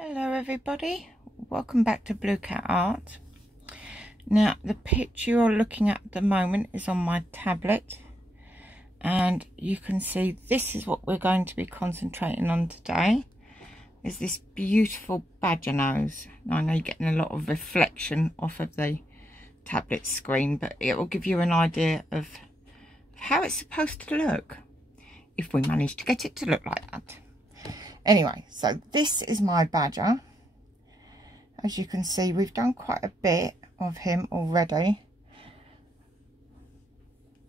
Hello everybody, welcome back to Blue Cat Art. Now the picture you're looking at the moment is on my tablet, and you can see this is what we're going to be concentrating on today, is this beautiful badger nose. Now, I know you're getting a lot of reflection off of the tablet screen, but it will give you an idea of how it's supposed to look if we manage to get it to look like that. Anyway, so this is my badger. As you can see, we've done quite a bit of him already.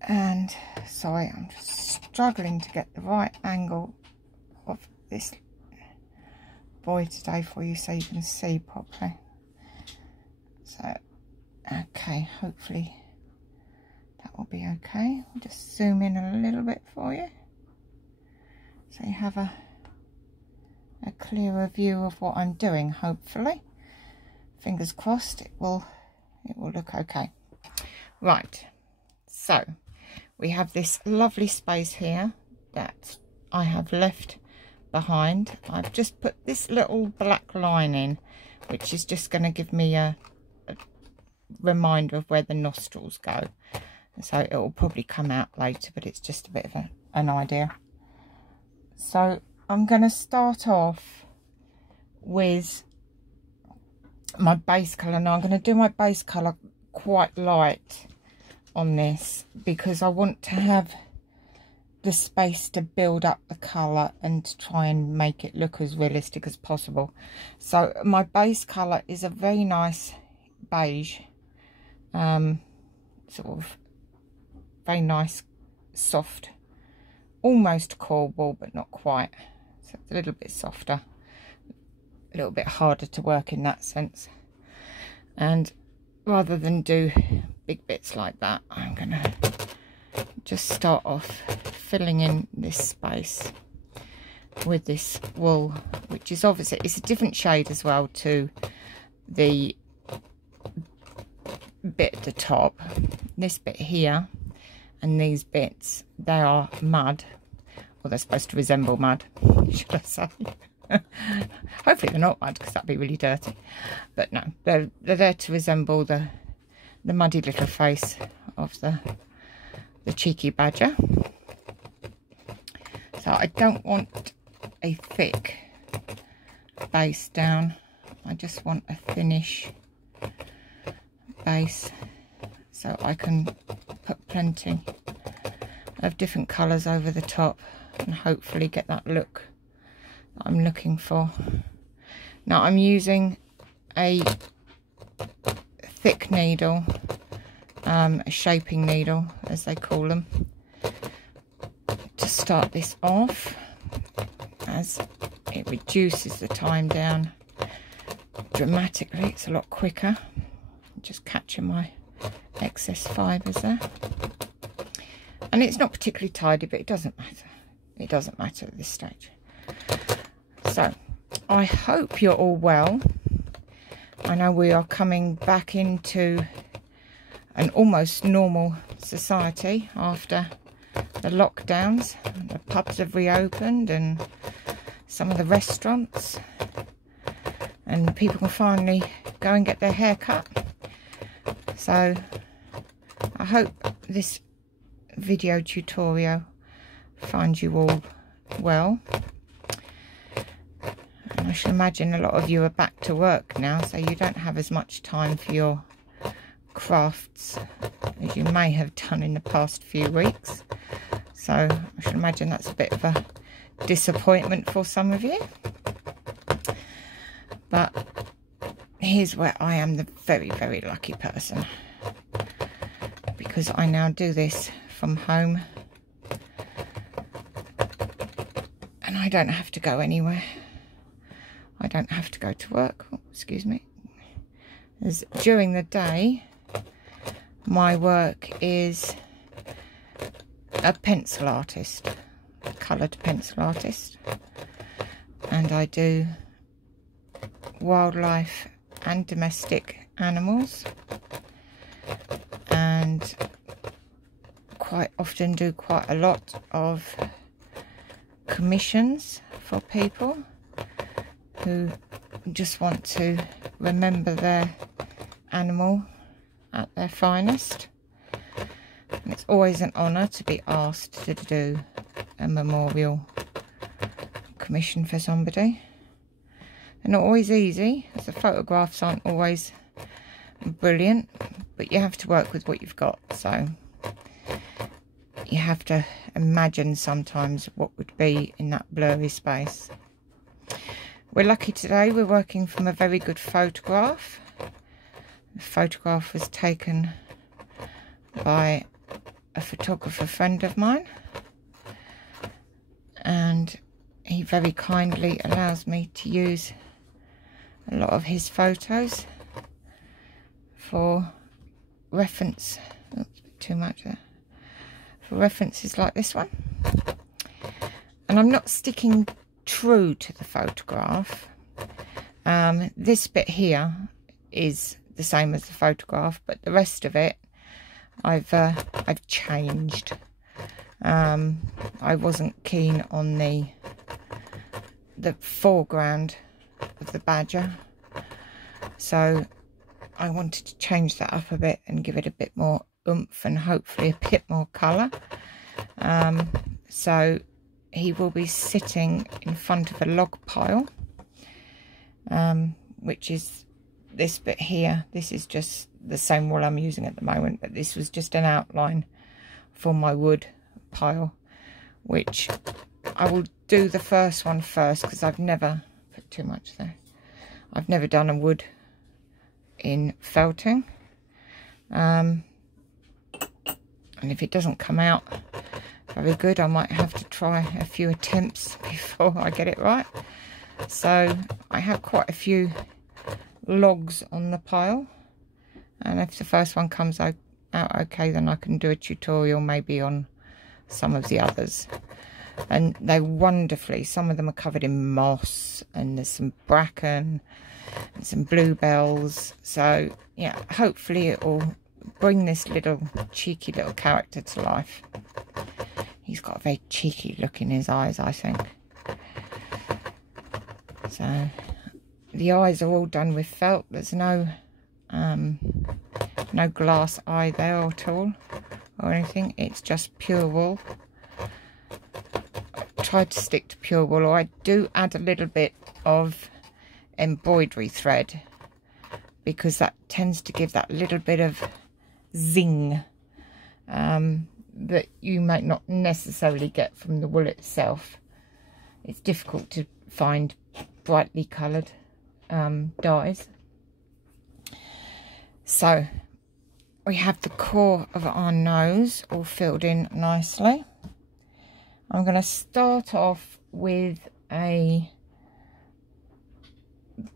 And sorry, I'm just struggling to get the right angle of this boy today for you so you can see properly. So, okay, hopefully that will be okay. I'll just zoom in a little bit for you so you have a clearer view of what I'm doing. Hopefully, fingers crossed, it will look okay. Right, so we have this lovely space here that I have left behind. I've just put this little black line in, which is just going to give me a reminder of where the nostrils go, so it will probably come out later, but it's just a bit of an idea. So I'm going to start off with my base colour. Now I'm going to do my base colour quite light on this because I want to have the space to build up the colour and to try and make it look as realistic as possible. So my base colour is a very nice beige, sort of very nice, soft, almost coral, but not quite. So it's a little bit softer, a little bit harder to work in that sense. And rather than do big bits like that, I'm going to just start off filling in this space with this wool, which is obviously, it's a different shade as well to the bit at the top. This bit here and these bits, they are mud. Well, they're supposed to resemble mud, should I say. Hopefully they're not mud, because that'd be really dirty. But no, they're there to resemble the muddy little face of the cheeky badger. So I don't want a thick base down. I just want a thinnish base, so I can put plenty of different colours over the top and hopefully get that look that I'm looking for. Now I'm using a thick needle, a shaping needle as they call them, to start this off, as it reduces the time down dramatically. It's a lot quicker. Just catching my excess fibres there. And it's not particularly tidy, but it doesn't matter. It doesn't matter at this stage. So, I hope you're all well. I know we are coming back into an almost normal society after the lockdowns. The pubs have reopened and some of the restaurants, and people can finally go and get their hair cut. So, I hope this video tutorial finds you all well, and I should imagine a lot of you are back to work now, so you don't have as much time for your crafts as you may have done in the past few weeks. So I should imagine that's a bit of a disappointment for some of you, but here's where I am the very, very lucky person, because I now do this from home and I don't have to go anywhere. I don't have to go to work. Oh, excuse me. As during the day, my work is a pencil artist, a coloured pencil artist, and I do wildlife and domestic animals, and quite often do quite a lot of commissions for people who just want to remember their animal at their finest. And it's always an honour to be asked to do a memorial commission for somebody. They're not always easy, as the photographs aren't always brilliant, but you have to work with what you've got, so you have to imagine sometimes what would be in that blurry space. We're lucky today, we're working from a very good photograph. The photograph was taken by a photographer friend of mine, and he very kindly allows me to use a lot of his photos for reference. Oops, a bit too much there. For references like this one. And I'm not sticking true to the photograph. This bit here is the same as the photograph, but the rest of it I've changed. I wasn't keen on the foreground of the badger, so I wanted to change that up a bit and give it a bit more oomph and hopefully a bit more colour. So he will be sitting in front of a log pile, which is this bit here. This is just the same wool I'm using at the moment, but this was just an outline for my wood pile, which I will do the first one first, because I've never put too much there. I've never done a wood in felting, and if it doesn't come out very good, I might have to try a few attempts before I get it right. So I have quite a few logs on the pile, and if the first one comes out okay, then I can do a tutorial maybe on some of the others. And they're wonderfully, some of them are covered in moss, and there's some bracken and some bluebells, so yeah, hopefully it will bring this little cheeky little character to life. He's got a very cheeky look in his eyes, I think. So the eyes are all done with felt. There's no glass eye there at all or anything. It's just pure wool. I tried to stick to pure wool, or I do add a little bit of embroidery thread, because that tends to give that little bit of zing that you might not necessarily get from the wool itself. It's difficult to find brightly coloured dyes. So we have the core of our nose all filled in nicely. I'm going to start off with a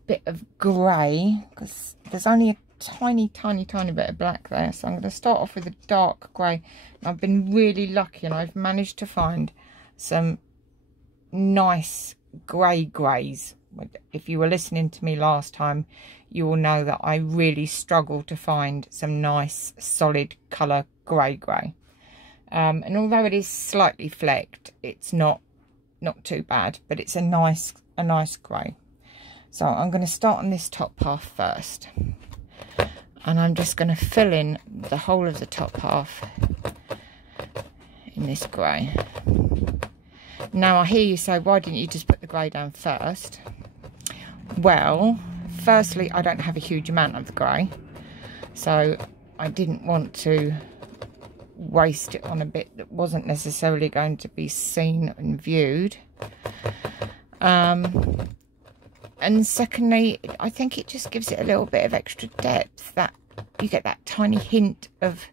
bit of grey, because there's only a tiny bit of black there, so I'm going to start off with a dark grey. I've been really lucky, and I've managed to find some nice greys. If you were listening to me last time, you will know that I really struggled to find some nice solid colour grey. And although it is slightly flecked, it's not too bad, but it's a nice grey. So I'm going to start on this top half first, and I'm just going to fill in the whole of the top half in this grey. Now I hear you say, why didn't you just put the grey down first? Well, firstly, I don't have a huge amount of the grey, so I didn't want to waste it on a bit that wasn't necessarily going to be seen and viewed. And secondly, I think it just gives it a little bit of extra depth, that you get that tiny hint of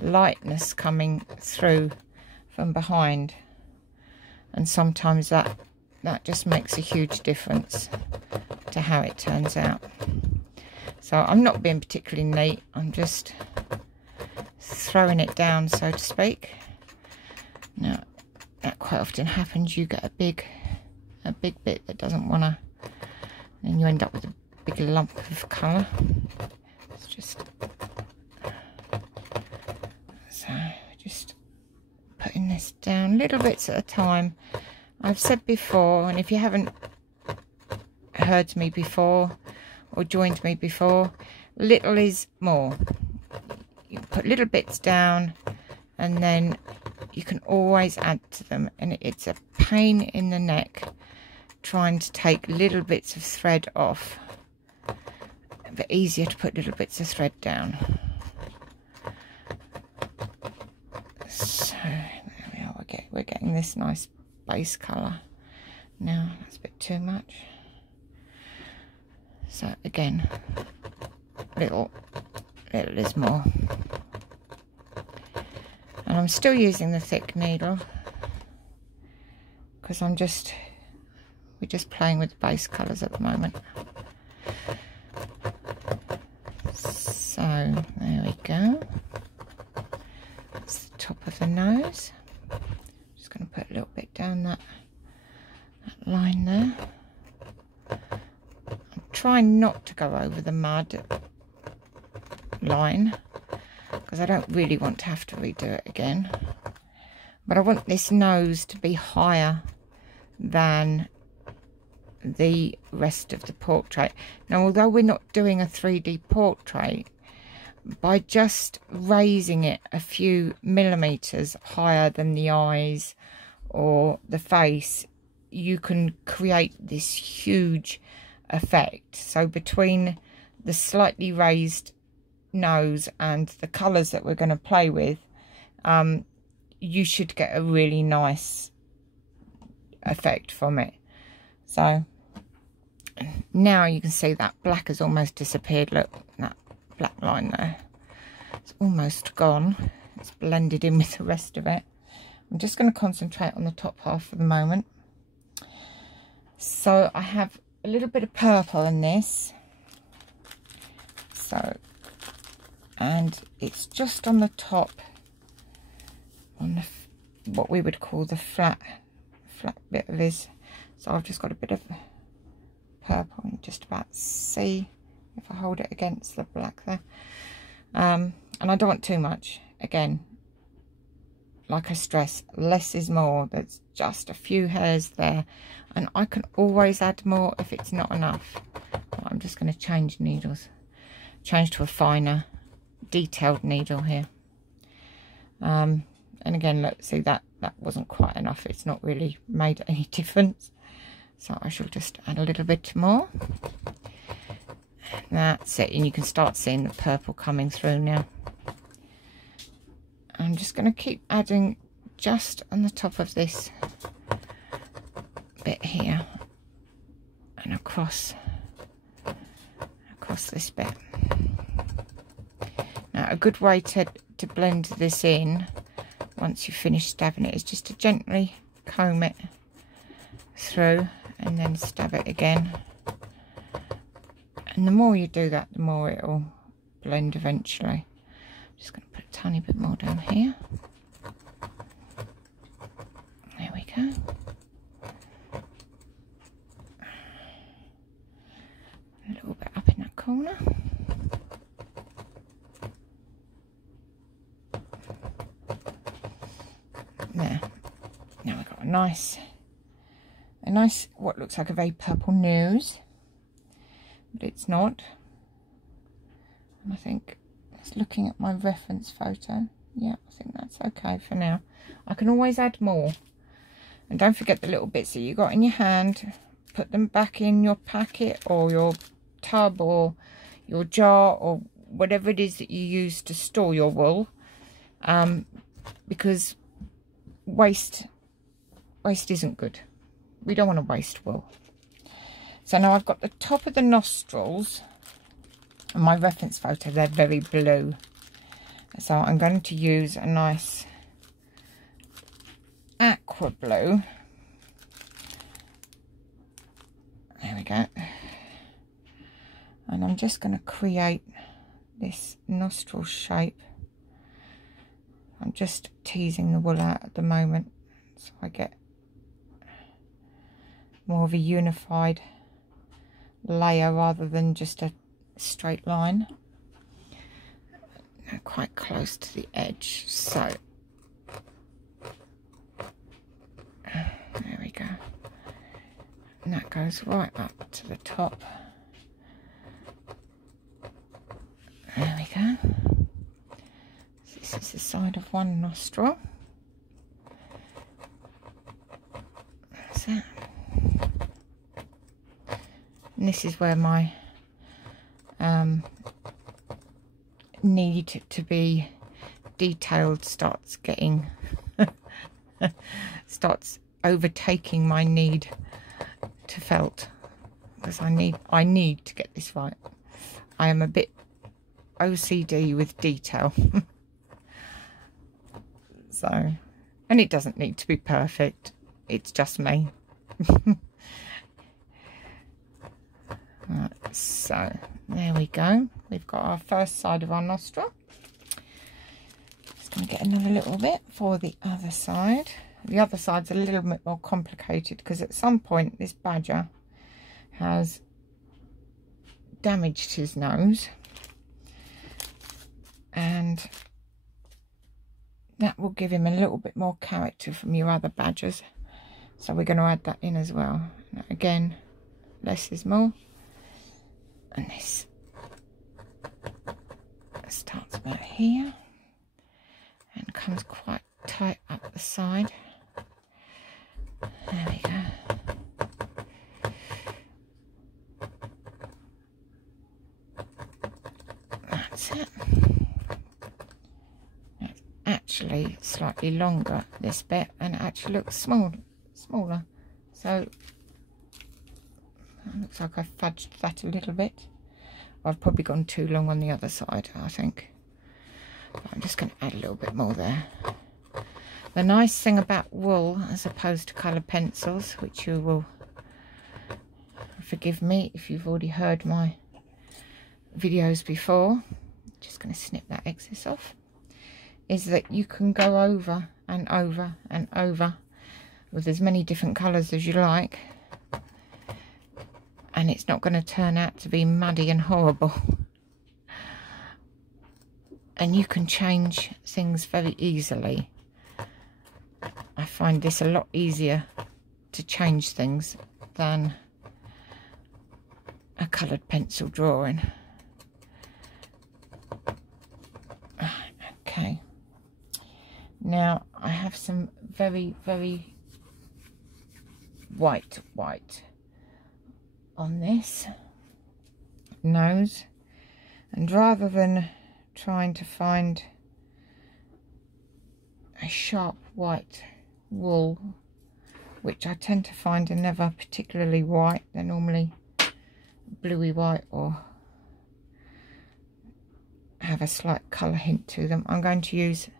lightness coming through from behind, and sometimes that just makes a huge difference to how it turns out. So I'm not being particularly neat, I'm just throwing it down, so to speak. Now that quite often happens, you get a big bit that doesn't want to, and you end up with a big lump of colour. It's just so, just putting this down little bits at a time. I've said before, and if you haven't heard me before or joined me before, little is more. You put little bits down and then you can always add to them, and it's a pain in the neck trying to take little bits of thread off, but easier to put little bits of thread down. So there we are, we're getting this nice base colour now. That's a bit too much. So again, little is more. And I'm still using the thick needle because we're just playing with the base colours at the moment. So there we go. That's the top of the nose. Just going to put a little bit down that line there. I'm trying not to go over the mud line because I don't really want to have to redo it again. But I want this nose to be higher than the rest of the portrait. Now, although we're not doing a 3D portrait, by just raising it a few millimeters higher than the eyes or the face, you can create this huge effect. So between the slightly raised nose and the colours that we're going to play with, you should get a really nice effect from it. So now you can see that black has almost disappeared. Look, that black line there, it's almost gone. It's blended in with the rest of it. I'm just going to concentrate on the top half for the moment. So I have a little bit of purple in this, so, and it's just on the top, on the, what we would call the flat bit of his. So I've just got a bit of purple, and just about see if I hold it against the black there. And I don't want too much. Again, like I stress, less is more. There's just a few hairs there, and I can always add more if it's not enough. Well, I'm just going to change needles, change to a finer detailed needle here. And again, look, see that wasn't quite enough. It's not really made any difference. So I shall just add a little bit more. That's it, and you can start seeing the purple coming through now. I'm just going to keep adding just on the top of this bit here and across this bit. Now, a good way to blend this in once you've finished stabbing it is just to gently comb it through and then stab it again. And the more you do that, the more it'll blend eventually. Just going to put a tiny bit more down here. There we go. A little bit up in that corner. There. Now we've got a nice, what looks like a very purple nose, but it's not. And I think, just looking at my reference photo, yeah, I think that's okay for now. I can always add more. And don't forget the little bits that you got in your hand, put them back in your packet or your tub or your jar or whatever it is that you use to store your wool, because waste isn't good. We don't want to waste wool. So now I've got the top of the nostrils. And my reference photo, they're very blue. So I'm going to use a nice aqua blue. There we go. And I'm just going to create this nostril shape. I'm just teasing the wool out at the moment, so I get more of a unified layer rather than just a straight line. Now quite close to the edge, so there we go. And that goes right up to the top. There we go. This is the side of one nostril. That's that. And this is where my need to be detailed starts getting starts overtaking my need to felt, because I need to get this right. I am a bit OCD with detail. So, and it doesn't need to be perfect, it's just me. Right, so there we go, we've got our first side of our nostril. Just going to get another little bit for the other side. The other side's a little bit more complicated because at some point this badger has damaged his nose, and that will give him a little bit more character from your other badgers, so we're going to add that in as well. Now, again, less is more, and this starts about here and comes quite tight up the side. There we go. That's it. That's actually slightly longer, this bit, and it actually looks smaller. So it looks like I've fudged that a little bit. I've probably gone too long on the other side, I think. But I'm just going to add a little bit more there. The nice thing about wool as opposed to coloured pencils, which you will forgive me if you've already heard my videos before, just going to snip that excess off, is that you can go over and over and over with as many different colours as you like, and it's not going to turn out to be muddy and horrible. And you can change things very easily. I find this a lot easier to change things than a coloured pencil drawing. Okay, now I have some very white on this nose, and rather than trying to find a sharp white wool, which I tend to find are never particularly white, they're normally bluey white or have a slight colour hint to them, I'm going to use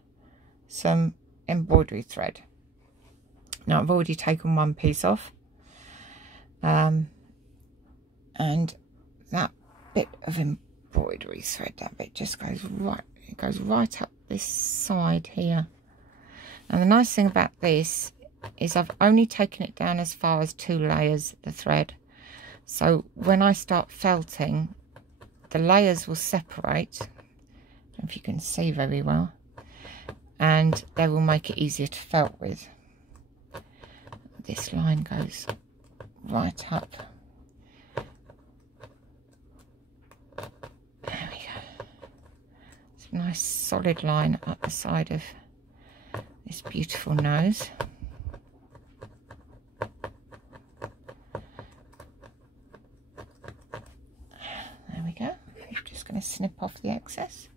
some embroidery thread. Now I've already taken one piece off, and that bit of embroidery thread, that bit just goes right, it goes right up this side here. And the nice thing about this is I've only taken it down as far as 2 layers, the thread. So when I start felting, the layers will separate. I don't know if you can see very well. And they will make it easier to felt with. This line goes right up. There we go. It's a nice solid line up the side of this beautiful nose. There we go. I'm just going to snip off the excess.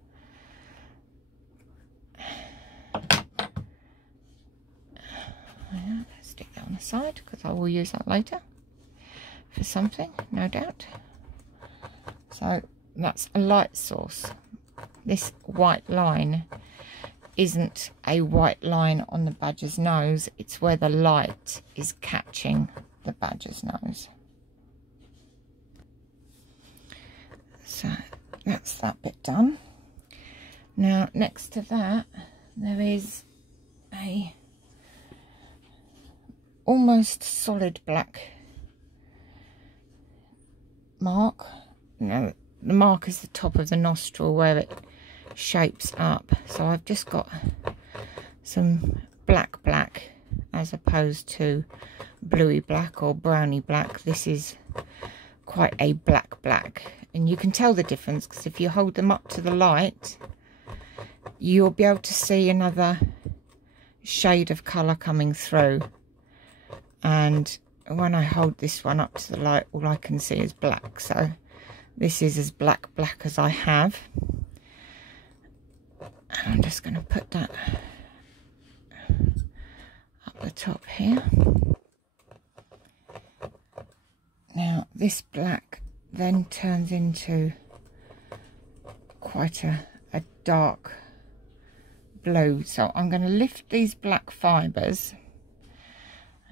Stick that on the side because I will use that later for something, no doubt. So that's a light source. This white line isn't a white line on the badger's nose, it's where the light is catching the badger's nose. So that's that bit done. Now next to that there is a almost solid black mark. No, the mark is the top of the nostril where it shapes up. So I've just got some black as opposed to bluey black or browny black. This is quite a black, and you can tell the difference because if you hold them up to the light, you'll be able to see another shade of colour coming through. And when I hold this one up to the light, all I can see is black. So this is as black as I have. And I'm just going to put that up the top here. Now this black then turns into quite a dark blue. So I'm going to lift these black fibres.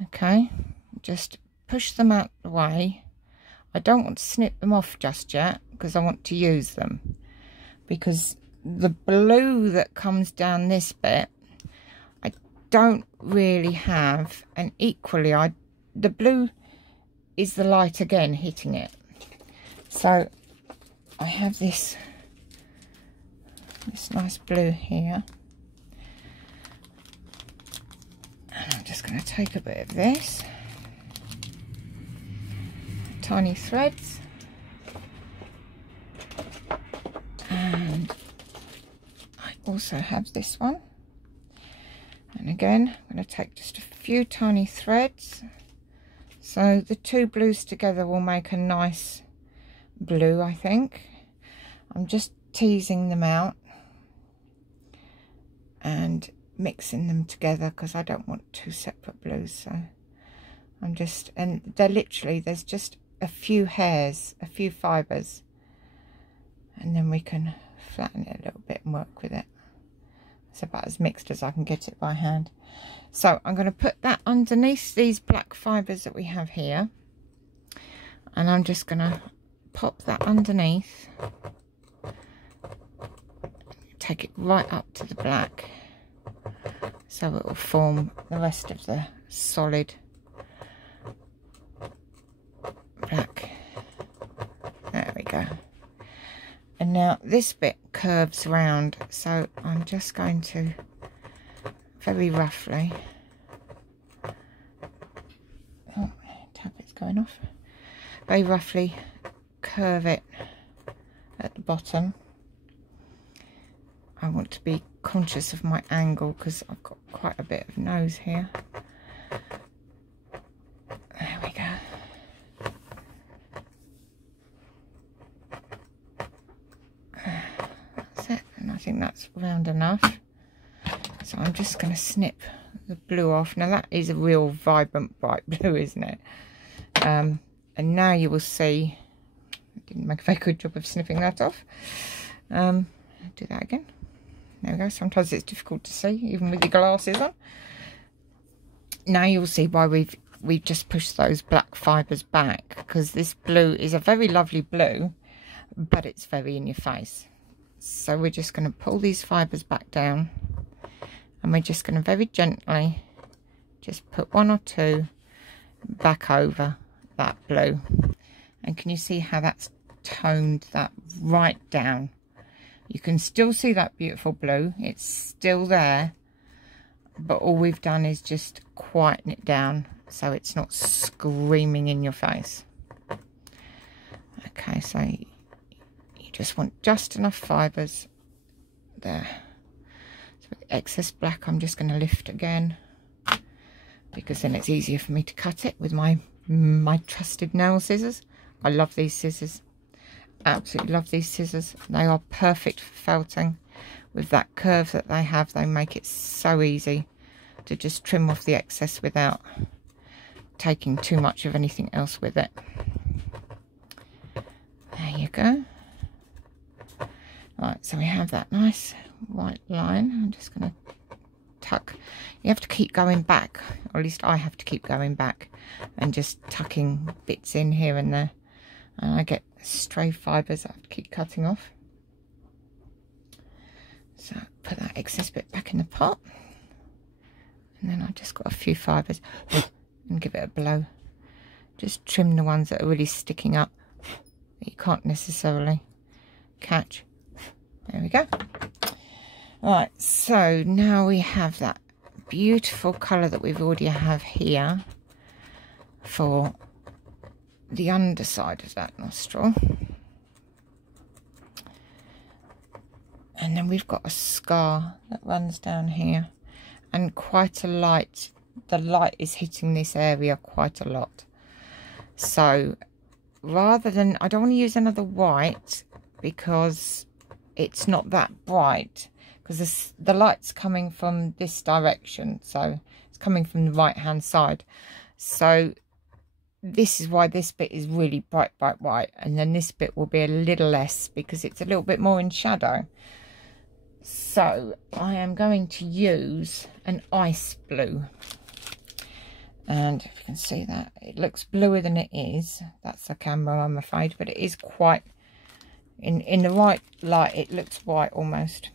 Okay, just push them out the way. I don't want to snip them off just yet because I want to use them, because the blue that comes down this bit I don't really have, and equally the blue is the light again hitting it. So I have this nice blue here, and I'm just going to take a bit of this, tiny threads, and I also have this one, and again I'm going to take just a few tiny threads. So the two blues together will make a nice blue, I think. I'm just teasing them out and mixing them together because I don't want two separate blues. So I'm just, and they're literally, there's just a few hairs, a few fibres, and then we can flatten it a little bit and work with it. It's about as mixed as I can get it by hand. So I'm going to put that underneath these black fibres that we have here, and I'm just going to pop that underneath, take it right up to the black so it will form the rest of the solid black. There we go. And now this bit curves round, so I'm just going to very roughly, oh, tablet's going off, very roughly curve it at the bottom. I want to be conscious of my angle because I've got quite a bit of nose here. There we go. That's it, and I think that's round enough. So I'm just going to snip the blue off. Now that is a real vibrant bright blue, isn't it? And now you will see, I didn't make a very good job of snipping that off. I'll do that again. There we go. Sometimes it's difficult to see, even with your glasses on. Now you'll see why we've just pushed those black fibres back, because this blue is a very lovely blue, but it's very in your face. So we're just going to pull these fibres back down, and we're just going to very gently just put one or two back over that blue. And can you see how that's toned that right down? You can still see that beautiful blue, it's still there, but all we've done is just quieten it down so it's not screaming in your face. Okay, so you just want just enough fibres there. So with the excess black I'm just going to lift again, because then it's easier for me to cut it with my trusted nail scissors. I love these scissors. Absolutely love these scissors. They are perfect for felting. With that curve that they have, they make it so easy to just trim off the excess without taking too much of anything else with it. There you go. Right, so we have that nice white line. I'm just going to tuck. You have to keep going back, or at least I have to keep going back and just tucking bits in here and there, and I get stray fibres I have to keep cutting off. So put that excess bit back in the pot, and then I've just got a few fibres and give it a blow. Just trim the ones that are really sticking up that you can't necessarily catch. There we go. Right, so now we have that beautiful colour that we've already have here. for the underside of that nostril. And then we've got a scar that runs down here, and quite a light, the light is hitting this area quite a lot. So rather than, I don't want to use another white because it's not that bright, because the light's coming from this direction, so it's coming from the right hand side. So this is why this bit is really bright white, and then this bit will be a little less because it's a little bit more in shadow. So I am going to use an ice blue, and if you can see that, it looks bluer than it is. That's the camera, I'm afraid, but it is quite, in the right light it looks white almost.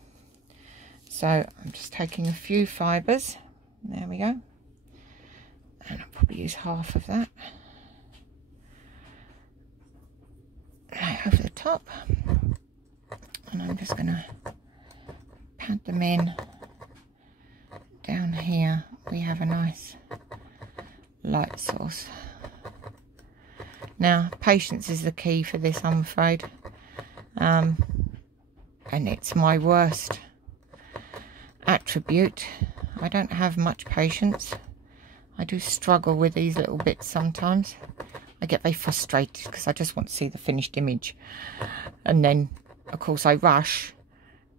So I'm just taking a few fibres, there we go, and I'll probably use half of that right over the top, and I'm just going to pad them in. Down here we have a nice light source. Now patience is the key for this, I'm afraid, and it's my worst attribute. I don't have much patience. I do struggle with these little bits sometimes. I get very frustrated because I just want to see the finished image, and then of course I rush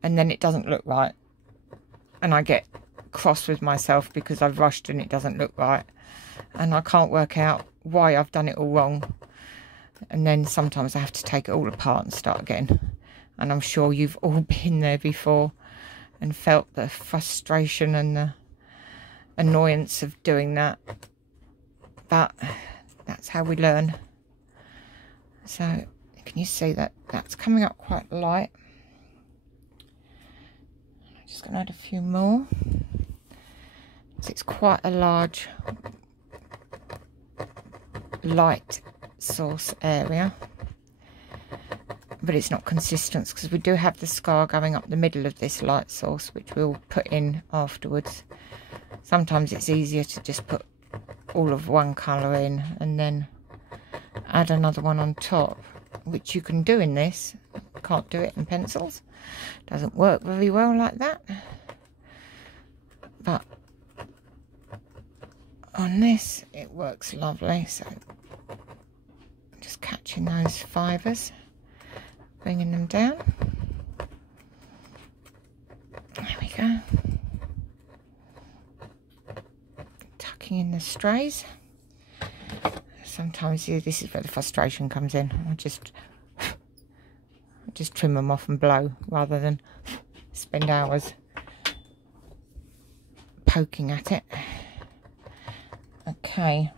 and then it doesn't look right, and I get cross with myself because I've rushed and it doesn't look right, and I can't work out why I've done it all wrong. And then sometimes I have to take it all apart and start again, and I'm sure you've all been there before and felt the frustration and the annoyance of doing that, but that's how we learn. So can you see that that's coming up quite light? I'm just going to add a few more. So it's quite a large light source area, but it's not consistent because we do have the scar going up the middle of this light source, which we'll put in afterwards. Sometimes it's easier to just put all of one colour in and then add another one on top, which you can do in this. Can't do it in pencils, doesn't work very well like that, but on this it works lovely. So I'm just catching those fibres, bringing them down. There we go. Tucking in the strays. Sometimes this is where the frustration comes in. I just trim them off and blow rather than spend hours poking at it. Okay,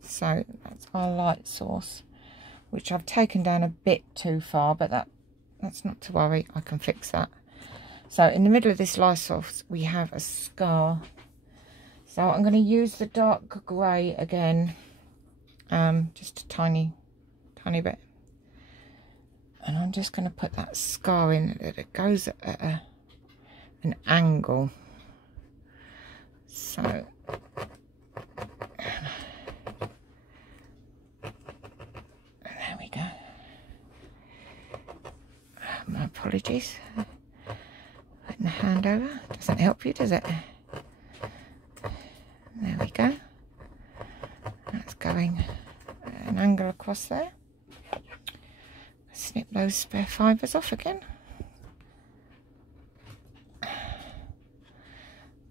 so that's our light source, which I've taken down a bit too far, but that's not to worry, I can fix that. So in the middle of this light source we have a scar. So I'm going to use the dark grey again, just a tiny bit, and I'm just going to put that scar in that it goes at an angle. So there we go. My apologies. Putting the hand over doesn't help you, does it? There we go. That's going an angle across there. Snip those spare fibres off again.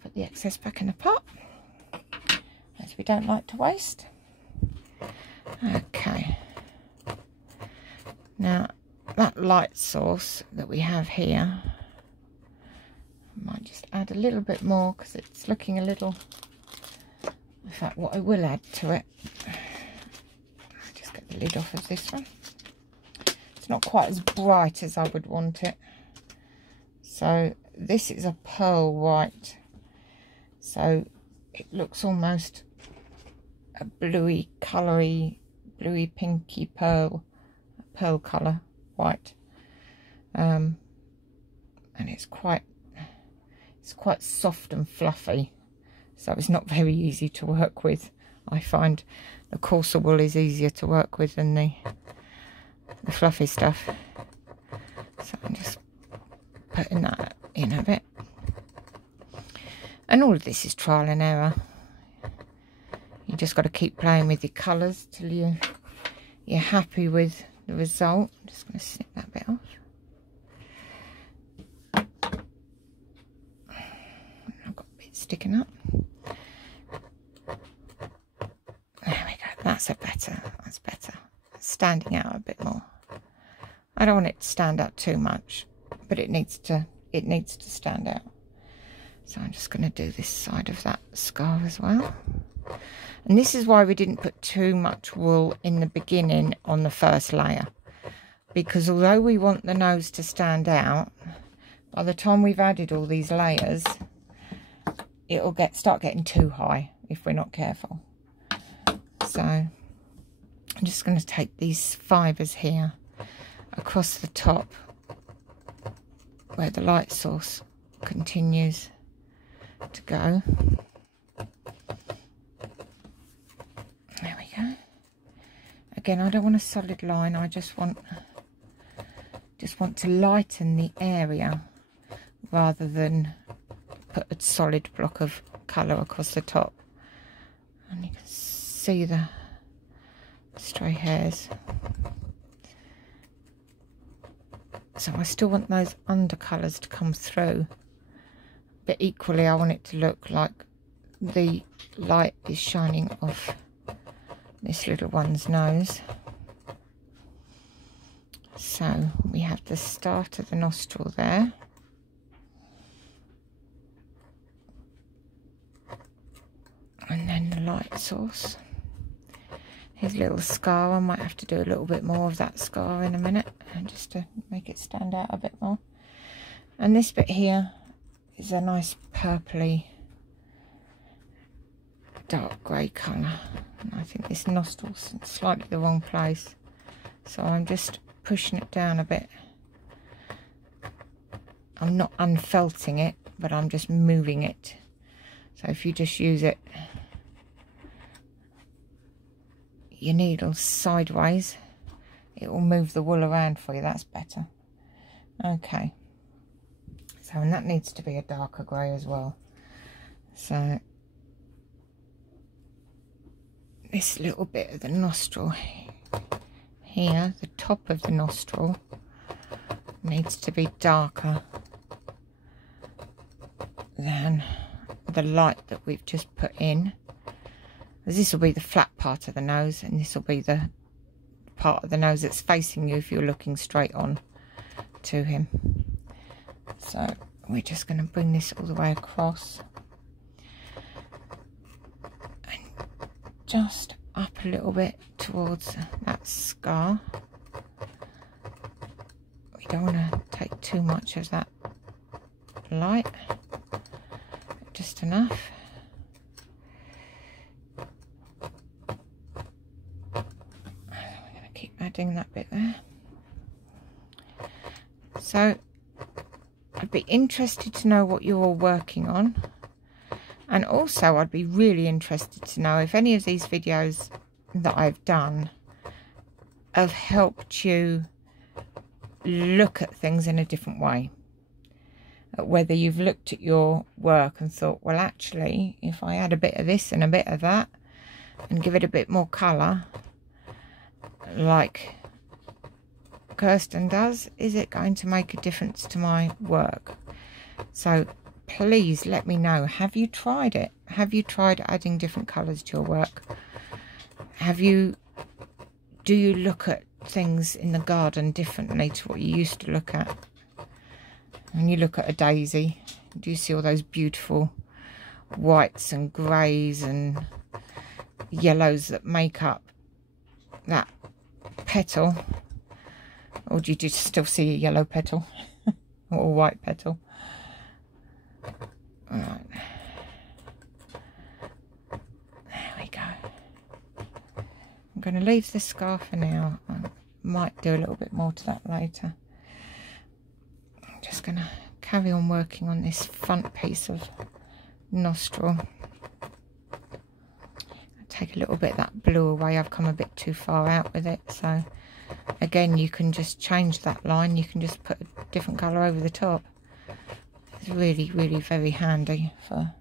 Put the excess back in the pot, as we don't like to waste. Okay. Now that light source that we have here, I might just add a little bit more because it's looking a little. In fact, what I will add to it, I'll just get the lid off of this one. It's not quite as bright as I would want it. So this is a pearl white. So it looks almost a bluey coloury, bluey pinky pearl colour white. And it's quite soft and fluffy. So it's not very easy to work with. I find the coarser wool is easier to work with than the fluffy stuff. So I'm just putting that in a bit. And all of this is trial and error. You just got to keep playing with your colours till you're happy with the result. I'm just going to snip that bit off. I've got a bit sticking up. There we go. That's better. That's better. It's standing out a bit more. I don't want it to stand out too much, but it needs to stand out. So I'm just going to do this side of that scarf as well. And this is why we didn't put too much wool in the beginning on the first layer, because although we want the nose to stand out, by the time we've added all these layers, it'll start getting too high if we're not careful. So I'm just going to take these fibres here across the top where the light source continues to go. There we go. Again, I don't want a solid line. I just want to lighten the area rather than put a solid block of colour across the top. And you can see the stray hairs. So I still want those undercolours to come through, but equally I want it to look like the light is shining off this little one's nose. So we have the start of the nostril there. And then the light source. His little scar, I might have to do a little bit more of that scar in a minute, and just to make it stand out a bit more. And this bit here is a nice purpley dark grey colour. And I think this nostril's in slightly the wrong place, so I'm just pushing it down a bit. I'm not unfelting it, but I'm just moving it. So if you just use it, your needle sideways, it will move the wool around for you. That's better. Okay, so and that needs to be a darker grey as well. So this little bit of the nostril here, the top of the nostril, needs to be darker than the light that we've just put in. This will be the flat part of the nose, and this will be the part of the nose that's facing you if you're looking straight on to him. So we're just going to bring this all the way across and just up a little bit towards that scar. We don't want to take too much of that light, just enough. Adding that bit there. So I'd be interested to know what you're working on, and also I'd be really interested to know if any of these videos that I've done have helped you look at things in a different way. Whether you've looked at your work and thought, well, actually, if I add a bit of this and a bit of that and give it a bit more colour, like Kirsten does, is it going to make a difference to my work? So please let me know. Have you tried it? Have you tried adding different colours to your work? Do you look at things in the garden differently to what you used to look at? When you look at a daisy, do you see all those beautiful whites and greys and yellows that make up that petal? Or do you just still see a yellow petal or a white petal? Alright, there we go. I'm going to leave this scarf for now. I might do a little bit more to that later. I'm just going to carry on working on this front piece of nostril. take a little bit of that blue away. I've come a bit too far out with it. So again, you can just change that line. You can just put a different colour over the top. It's really, really very handy for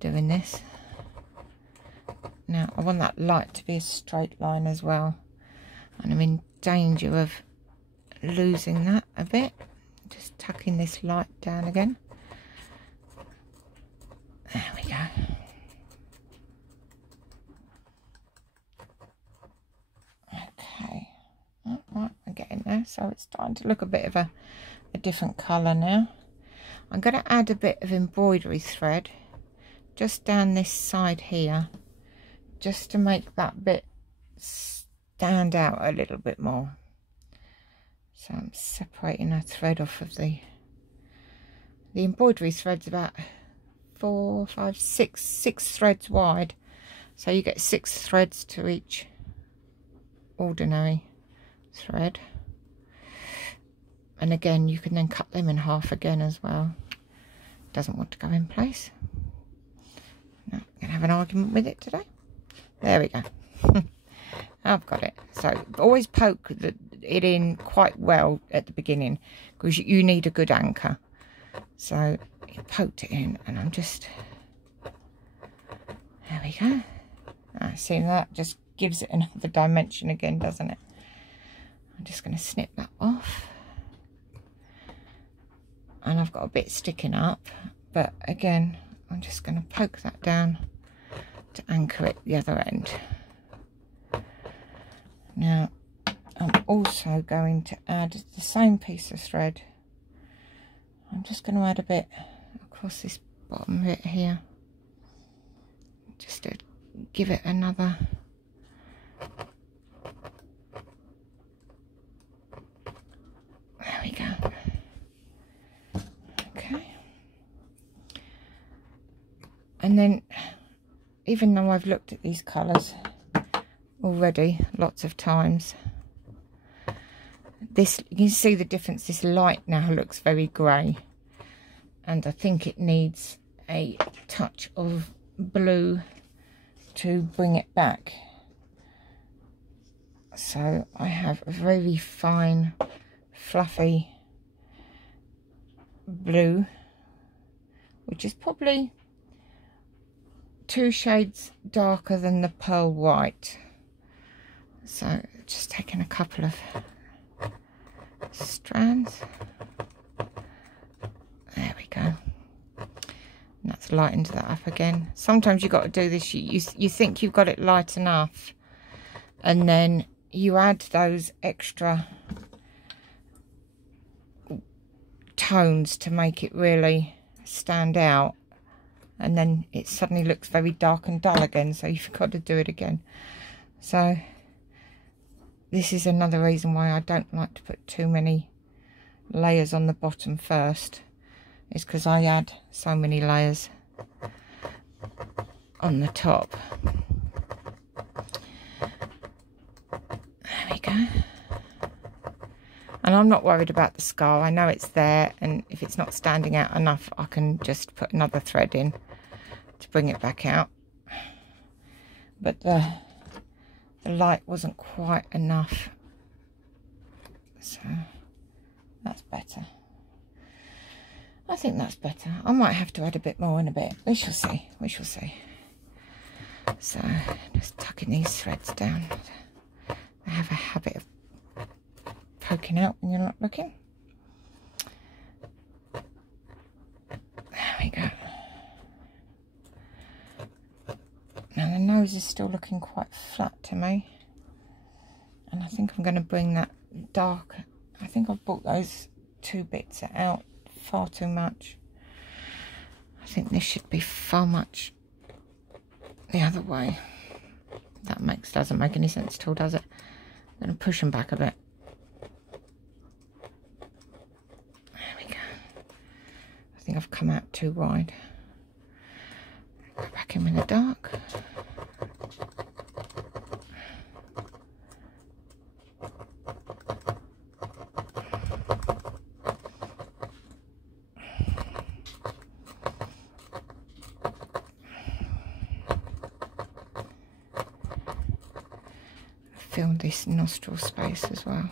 doing this. Now, I want that light to be a straight line as well. And I'm in danger of losing that a bit. Just tucking this light down again. There we go. Okay. Oh, right, I'm getting there. So it's starting to look a bit of a different colour now. I'm going to add a bit of embroidery thread just down this side here, just to make that bit stand out a little bit more. So I'm separating a thread off of the embroidery thread's about 4, 5, 6 threads wide. So you get 6 threads to each ordinary thread. And again, you can then cut them in half again as well. Doesn't want to go in place. No, I'm going to have an argument with it today. There we go. I've got it. So always poke it in quite well at the beginning, because you need a good anchor. So you poked it in, and I'm just... There we go. See, that just gives it another dimension again, doesn't it? I'm just going to snip that off. And I've got a bit sticking up, but again, I'm just going to poke that down to anchor it the other end. Now, I'm also going to add the same piece of thread. I'm just going to add a bit across this bottom bit here, just to give it another... There we go. Okay. And then, even though I've looked at these colours already lots of times, this, you can see the difference. This light now looks very grey, and I think it needs a touch of blue to bring it back. So I have a very fine fluffy blue, which is probably 2 shades darker than the pearl white. So just taking a couple of strands. There we go. And that's lightened that up again. Sometimes you've got to do this, you think you've got it light enough, and then you add those extra tones to make it really stand out, and then it suddenly looks very dark and dull again, so you've got to do it again. So this is another reason why I don't like to put too many layers on the bottom first, is because I add so many layers on the top. There we go. And I'm not worried about the scar. I know it's there, and if it's not standing out enough, I can just put another thread in to bring it back out. But the light wasn't quite enough, so that's better. I think that's better. I might have to add a bit more in a bit. We shall see. We shall see. So just tucking these threads down. They have a habit of poking out when you're not looking. There we go. Now the nose is still looking quite flat to me, and I think I'm going to bring that dark. I think I've brought those 2 bits out far too much. I think this should be far much the other way. That doesn't make any sense at all, does it? I'm going to push them back a bit. There we go. I think I've come out too wide. Go back in with the dark. fill this nostril space as well.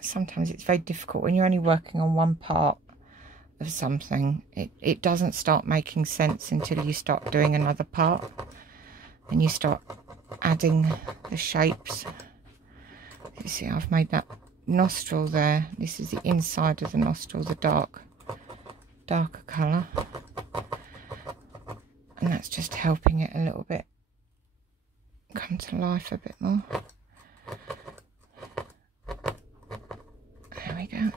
Sometimes it's very difficult when you're only working on one part of something. It doesn't start making sense until you start doing another part and you start adding the shapes. You see, I've made that nostril there. This is the inside of the nostril, the darker colour, and that's just helping it a little bit come to life a bit more. There we go.